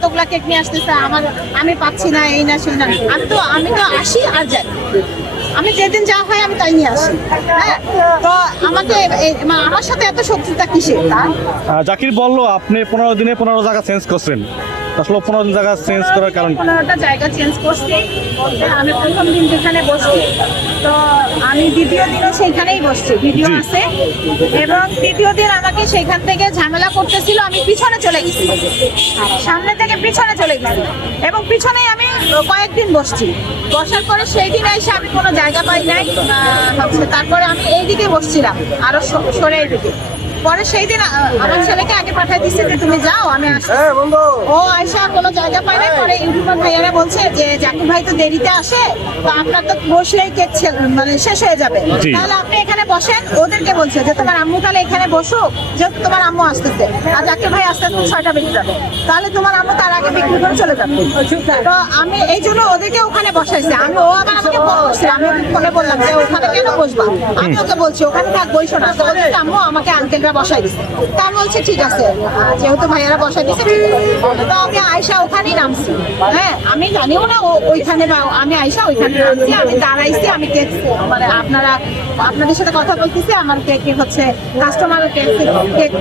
কতগুলা কেক নিয়ে আসতেছে, আমি পাচ্ছি না, এই না সেই না। আমি তো আসি আর যাই, আমি যেদিন যা হয় আমি তাই নিয়ে আসি। হ্যাঁ, তো আমাকে আমার সাথে এত শত্রুতা কিসের? জাকির বললো আপনি 15 দিনে 15 জায়গা চেঞ্জ করছেন, আসলে 15 দিন জায়গা চেঞ্জ করার কারণ 15টা জায়গা চেঞ্জ করছি বলতে, আমি প্রথম দিন যেখানে বসছি, তো আমি দ্বিতীয় দিনও সেইখানেই বসছি, ভিডিও জি। আছে। এবং তৃতীয় দিন আমাকে সেখান থেকে ঝামেলা করতেছিল, আমি পিছনে চলে গেছি, সামনে থেকে পিছনে চলে গেছি, এবং পিছনেই আমি কয়েকদিন বসছি। বসার পরে সেই দিন এসে আমি কোনো জায়গা পাই নাই, তারপরে আমি এইদিকে বসছিলাম, আরো সরে এইদিকে। পরে সেই দিন আমার ছেলেকে আগে পাঠিয়ে দিচ্ছে যে তুমি যাও, আমি আসছি। ও আয়সা কোনো জায়গা পায় না, পরে ইউটিউবার ভাইয়ারা বলছে যে জাকির ভাই তো দেরিতে আসে, তো আপনার তো বসলেই কেক মানে শেষ হয়ে যাবে, জি। তাহলে আপনি এখানে বসেন। ওদেরকে বলছে যে তোমার আম্মু তাহলে এখানে বসো, যেহেতু তোমার আম্মু আসতেছে, আর জাকির ভাই আসতে 6টা বেজে যাবে, তাহলে তোমার আম্মু তার আগে বিক্রি করে চলে যাবে। তো আমি এই জন্য ওদেরকে ওখানে বসাইছি। ও আবার আমাকে ফোন করছে, আমি ফোনে বললাম যে ওখানে কেন বসবা, আমি ওকে বলছি ওখানে থাক, বইসো না। তো বলছে আম্মু আমাকে আঙ্কেলরা বসাই দিচ্ছে। তা আমি বলছি ঠিক আছে, যেহেতু ভাইয়ারা বসাই দিচ্ছে, ঠিক আছে। তো আমি আয়সা ওখানেই নামছি। হ্যাঁ, আমি জানিও না ওইখানে, আমি আয়সা ওইখানে নামছি, আমি দাঁড়াইছি, আমি কেক মানে আপনাদের সাথে কথা বলতেছি, আমার কেক হচ্ছে কাস্টমার কেক